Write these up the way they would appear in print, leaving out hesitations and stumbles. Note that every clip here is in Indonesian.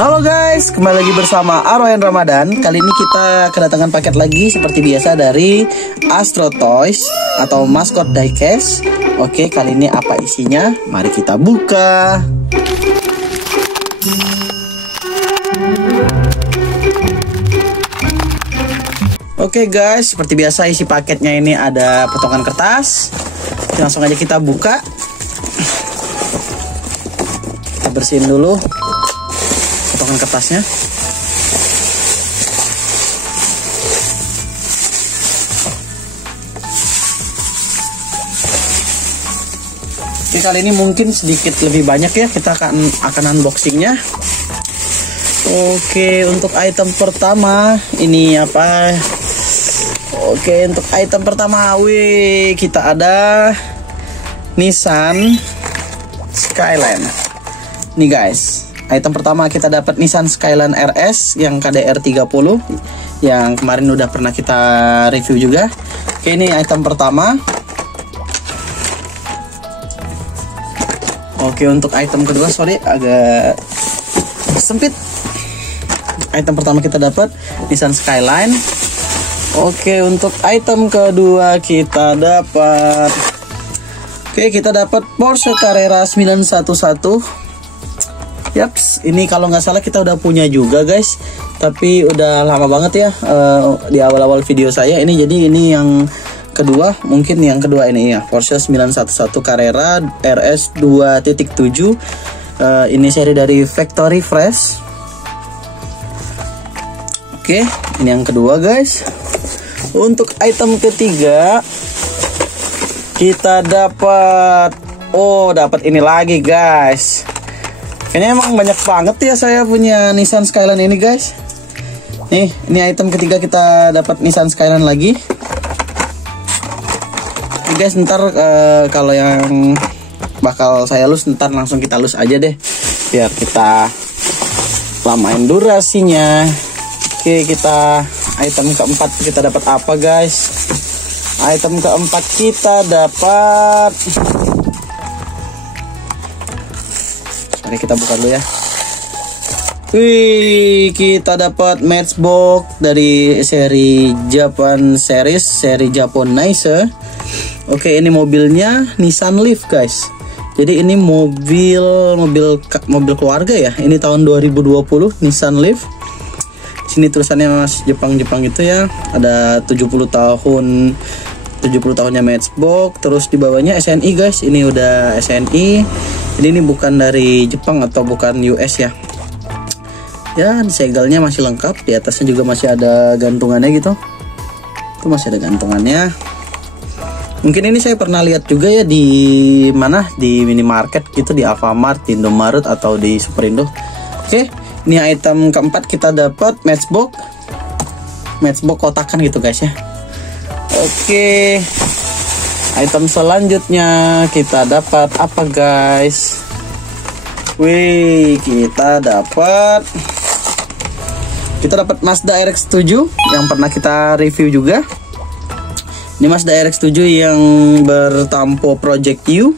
Halo guys, kembali lagi bersama Aroyan Ramadan. Kali ini kita kedatangan paket lagi seperti biasa dari Astro Toys atau Maskot Diecast. Oke, kali ini apa isinya? Mari kita buka. Oke guys, seperti biasa isi paketnya ini ada potongan kertas. Langsung aja kita buka. Kita bersihin dulu potongan kertasnya. Oke, kali ini mungkin sedikit lebih banyak ya, kita akan unboxingnya. Oke, untuk item pertama ini apa? Oke, untuk item pertama, kita ada Nissan Skyline. Nih guys, item pertama kita dapat Nissan Skyline RS yang KDR 30 yang kemarin udah pernah kita review juga. Oke, ini item pertama. Oke, untuk item kedua, sorry agak sempit. Item pertama kita dapat Nissan Skyline. Oke, untuk item kedua kita dapat kita dapat Porsche Carrera 911. Yaps, ini kalau nggak salah kita udah punya juga guys, tapi udah lama banget ya, di awal-awal video saya ini. Jadi ini yang kedua, mungkin yang kedua ini ya, Porsche 911 Carrera RS 2.7. Ini seri dari Factory Fresh. Oke, ini yang kedua guys. Untuk item ketiga kita dapat dapat ini lagi guys. Kayaknya emang banyak banget ya saya punya Nissan Skyline ini guys. Nih, ini item ketiga kita dapat Nissan Skyline lagi. Oke guys, ntar kalau yang bakal saya lus, ntar langsung kita lus aja deh, biar kita lamain durasinya. Oke, kita item keempat kita dapat apa guys? Item keempat kita dapat, mari kita buka dulu ya. Kita dapat Matchbox dari seri Japan series, seri Japonize. Oke, ini mobilnya Nissan Leaf guys. Jadi ini mobil keluarga ya. Ini tahun 2020 Nissan Leaf. Sini tulisannya Mas Jepang gitu ya. Ada 70 tahunnya Matchbox. Terus di bawahnya SNI guys. Ini udah SNI. Jadi ini bukan dari Jepang atau bukan US ya. Ya, segelnya masih lengkap. Di atasnya juga masih ada gantungannya gitu. Itu masih ada gantungannya. Mungkin ini saya pernah lihat juga ya di mana, di minimarket gitu, di Alfamart, di Indomaret atau di Superindo. Oke, ini item keempat kita dapat Matchbox kotakan gitu guys ya. Oke, item selanjutnya kita dapat apa guys? Kita dapat Mazda RX-7 yang pernah kita review juga. Ini Mazda RX-7 yang bertampo Project U.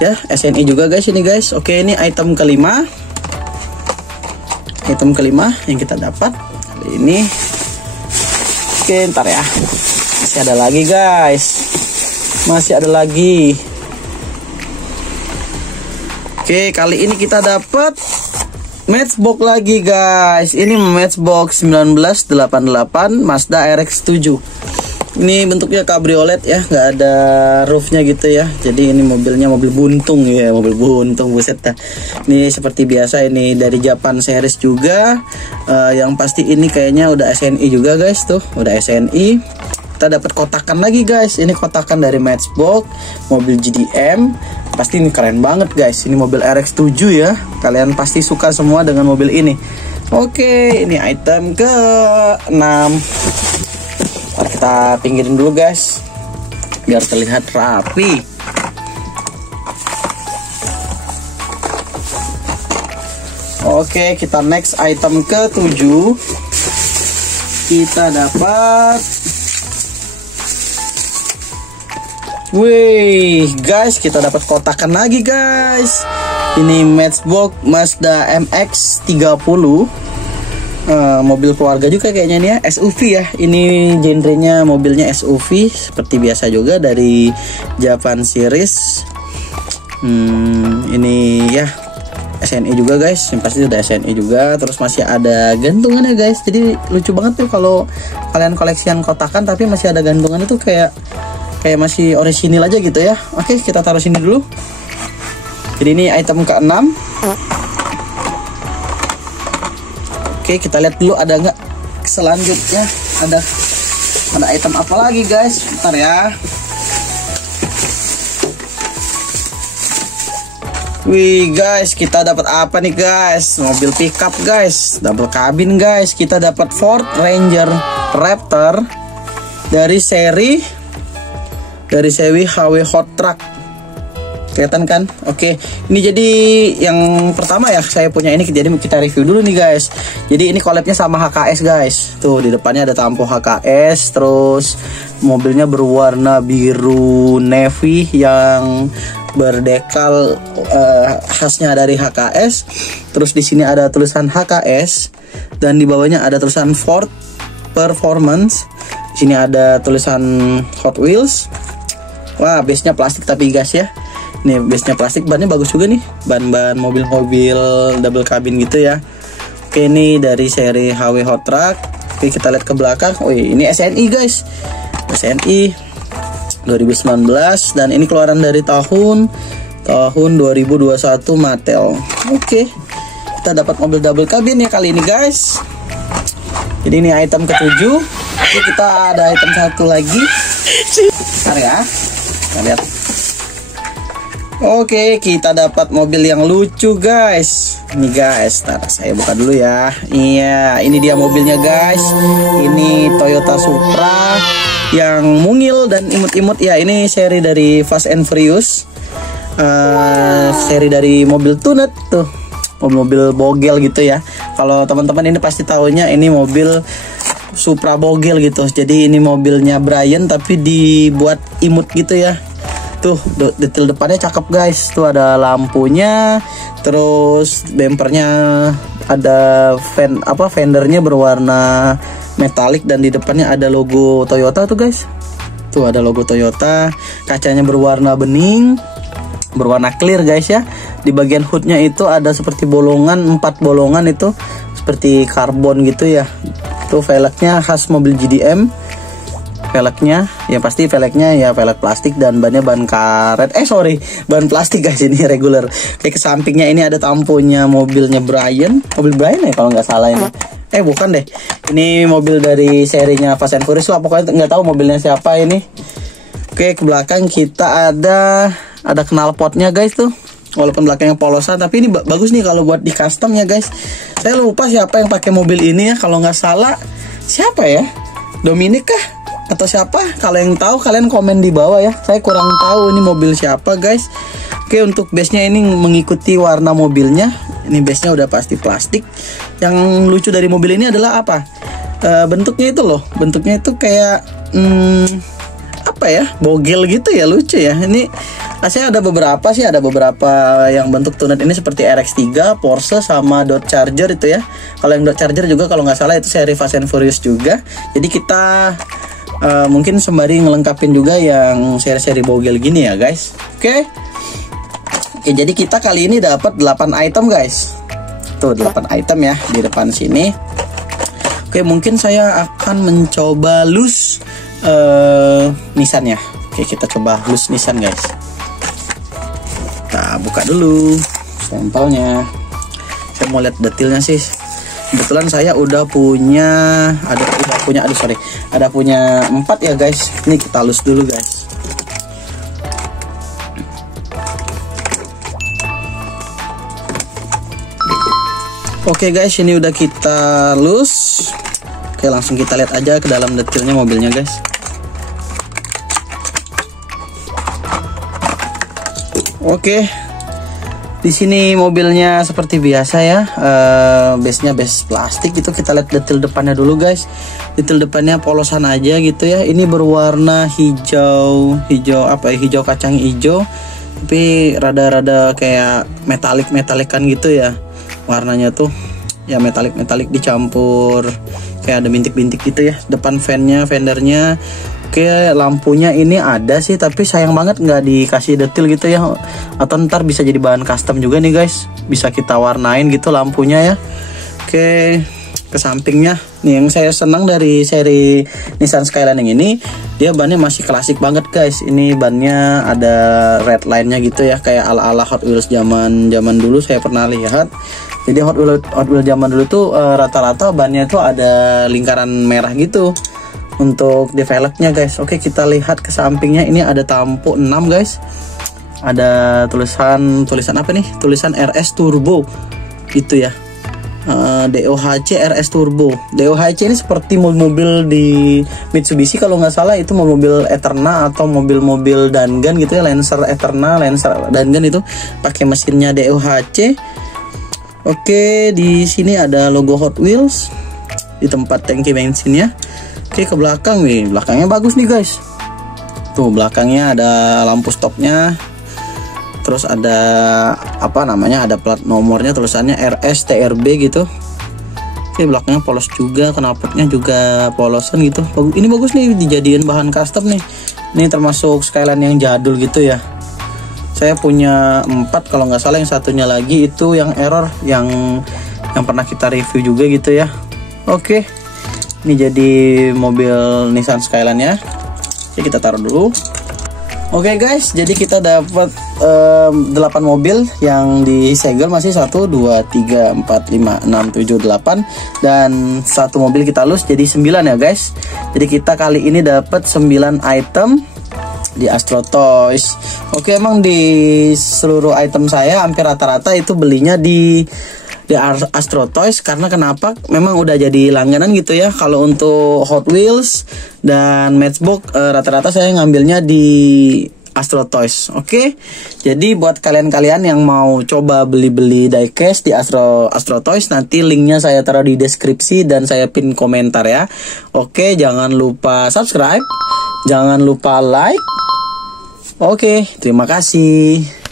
Ya, SNI juga guys ini guys. Oke, ini item kelima. Item kelima yang kita dapat kali ini. Oke, ntar ya. Masih ada lagi guys. Masih ada lagi. Oke, kali ini kita dapat Matchbox lagi guys. Ini Matchbox 1988 Mazda RX-7. Ini bentuknya cabriolet ya, nggak ada roofnya gitu ya. Jadi ini mobilnya mobil buntung ya, mobil buntung, buset dah. Ini seperti biasa, ini dari Japan series juga. Yang pasti ini kayaknya udah SNI juga guys, tuh udah SNI. Kita dapat kotakan lagi guys. Ini kotakan dari Matchbox, mobil GDM. Pasti ini keren banget guys. Ini mobil RX-7 ya. Kalian pasti suka semua dengan mobil ini. Oke, ini item ke-6. Kita pinggirin dulu guys, biar terlihat rapi. Oke, kita next item ke-7. Kita dapat Wih guys, kita dapat kotakan lagi guys. Ini Matchbox Mazda MX-30. Mobil keluarga juga kayaknya ini ya, SUV ya. Ini genrenya mobilnya SUV seperti biasa juga dari Japan series. Ini ya SNI juga guys, yang pasti udah SNI juga. Terus masih ada gantungannya guys, jadi lucu banget tuh kalau kalian koleksian kotakan tapi masih ada gantungan itu kayak masih orisinil aja gitu ya. Oke, kita taruh sini dulu. Jadi ini item ke-6. Oke, kita lihat dulu ada nggak selanjutnya, ada item apa lagi guys. Bentar ya. Wih guys, kita dapat apa nih guys? Mobil pickup guys, double cabin guys. Kita dapat Ford Ranger Raptor dari seri HW Hot Truck. Kelihatan kan? Oke, ini jadi yang pertama ya saya punya ini. Jadi kita review dulu nih guys. Jadi ini collabnya sama HKS guys. Tuh di depannya ada tampon HKS. Terus mobilnya berwarna biru navy yang berdekal khasnya dari HKS. Terus di sini ada tulisan HKS dan di bawahnya ada tulisan Ford Performance. Di sini ada tulisan Hot Wheels. Wah, base-nya plastik tapi guys ya. Nih base-nya plastik, bannya bagus juga nih. Ban mobil-mobil double cabin gitu ya. Oke, ini dari seri HW Hot Truck. Oke, kita lihat ke belakang. Oh, ini SNI guys. SNI 2019 dan ini keluaran dari tahun 2021 Mattel. Oke. Kita dapat mobil double cabin ya kali ini guys. Jadi ini item ke-7. Oke, kita ada item satu lagi. Bentar ya. Kita lihat. Oke, kita dapat mobil yang lucu guys. Ini guys, ntar saya buka dulu ya. Iya, ini dia mobilnya guys. Ini Toyota Supra yang mungil dan imut-imut ya. Ini seri dari Fast and Furious. Seri dari mobil tunet tuh. Mobil bogel gitu ya. Kalau teman-teman ini pasti tahunya ini mobil Supra bogel gitu. Jadi ini mobilnya Brian tapi dibuat imut gitu ya. Tuh detail depannya cakep guys. Tuh ada lampunya, terus bempernya ada fendernya berwarna metalik dan di depannya ada logo Toyota tuh guys. Tuh ada logo Toyota. Kacanya berwarna bening, berwarna clear guys ya. Di bagian hoodnya itu ada seperti bolongan, 4 bolongan itu seperti karbon gitu ya. Tuh velgnya khas mobil GDM. Velgnya ya pasti velgnya ya velg plastik dan bannya ban karet. Ban plastik guys, ini regular. Kayak ke sampingnya ini ada tamponya mobilnya mobil Brian ya kalau nggak salah ini. Bukan deh, ini mobil dari serinya Fast and Furious lah, pokoknya nggak tahu mobilnya siapa ini. Oke, ke belakang kita ada knalpotnya guys tuh, walaupun belakangnya polosan tapi ini bagus nih kalau buat di custom ya guys. Saya lupa siapa yang pakai mobil ini ya, kalau nggak salah siapa ya, Dominic kah atau siapa? Kalau yang tahu kalian komen di bawah ya. Saya kurang tahu ini mobil siapa guys. Oke, untuk base-nya ini mengikuti warna mobilnya. Ini base-nya udah pasti plastik. Yang lucu dari mobil ini adalah apa? Bentuknya itu loh. Bentuknya itu kayak apa ya? Bogel gitu ya, lucu ya. Ini saya ada beberapa yang bentuk tunet ini seperti RX-3, Porsche sama Dodge Charger itu ya. Kalau yang Dodge Charger juga kalau nggak salah itu seri Fast and Furious juga. Jadi kita mungkin sembari ngelengkapin juga yang seri-seri bogel gini ya guys. Oke, jadi kita kali ini dapat 8 item guys. Tuh 8 item ya di depan sini. Oke, mungkin saya akan mencoba loose Nissan ya. Oke, kita coba loose Nissan guys. Kita buka dulu sampelnya. Saya mau lihat detailnya sih. Kebetulan saya udah punya ada punya 4 ya guys. Ini kita lus dulu guys. Oke guys, ini udah kita lus. Oke, langsung kita lihat aja ke dalam detailnya mobilnya guys. Oke, di sini mobilnya seperti biasa ya, base-nya base plastik itu. Kita lihat detail depannya dulu guys. Detail depannya polosan aja gitu ya. Ini berwarna hijau kacang hijau. tapi rada-rada kayak metalik-metalikan gitu ya warnanya tuh, ya metalik-metalik dicampur kayak ada bintik-bintik gitu ya. Depan fendernya. Oke, lampunya ini ada sih, tapi sayang banget nggak dikasih detail gitu ya. Atau ntar bisa jadi bahan custom juga nih guys, bisa kita warnain gitu lampunya ya. Oke, ke sampingnya nih yang saya senang dari seri Nissan Skyline yang ini, dia bannya masih klasik banget guys. Ini bannya ada red line-nya gitu ya, kayak ala-ala Hot Wheels zaman dulu saya pernah lihat. Jadi Hot Wheels zaman dulu tuh rata-rata bannya tuh ada lingkaran merah gitu untuk di velgnya guys. Oke, kita lihat ke sampingnya, ini ada tampo 6 guys. Ada tulisan apa nih? Tulisan RS Turbo gitu ya. DOHC RS Turbo. DOHC ini seperti mobil di Mitsubishi kalau nggak salah, itu mobil Eterna atau mobil-mobil Dangan gitu ya, Lancer Eterna, Lancer Dangan itu pakai mesinnya DOHC. Oke, di sini ada logo Hot Wheels di tempat tangki bensinnya. Oke, ke belakang nih, belakangnya bagus nih guys. Tuh belakangnya ada lampu stopnya. Terus ada apa namanya, ada plat nomornya, tulisannya RS TRB gitu. Oke, belakangnya polos juga, knalpotnya juga polosan gitu. Ini bagus nih, dijadiin bahan custom nih. Ini termasuk Skyline yang jadul gitu ya. Saya punya 4 kalau nggak salah, yang satunya lagi itu yang error, yang pernah kita review juga gitu ya. Oke, ini jadi mobil Nissan Skyline ya. Oke, kita taruh dulu. Oke guys, jadi kita dapat 8 mobil yang disegel, masih 1, 2, 3, 4, 5, 6, 7, 8 dan 1 mobil kita lus, jadi 9 ya guys. Jadi kita kali ini dapat 9 item di Astro Toys. Oke, emang di seluruh item saya hampir rata-rata itu belinya di Astro Toys, karena kenapa? Memang udah jadi langganan gitu ya. Kalau untuk Hot Wheels dan Matchbox rata-rata saya ngambilnya di Astro Toys. Oke, jadi buat kalian-kalian yang mau coba beli-beli diecast di Astro Toys, nanti linknya saya taruh di deskripsi dan saya pin komentar ya. Oke, jangan lupa subscribe, jangan lupa like. Oke, terima kasih.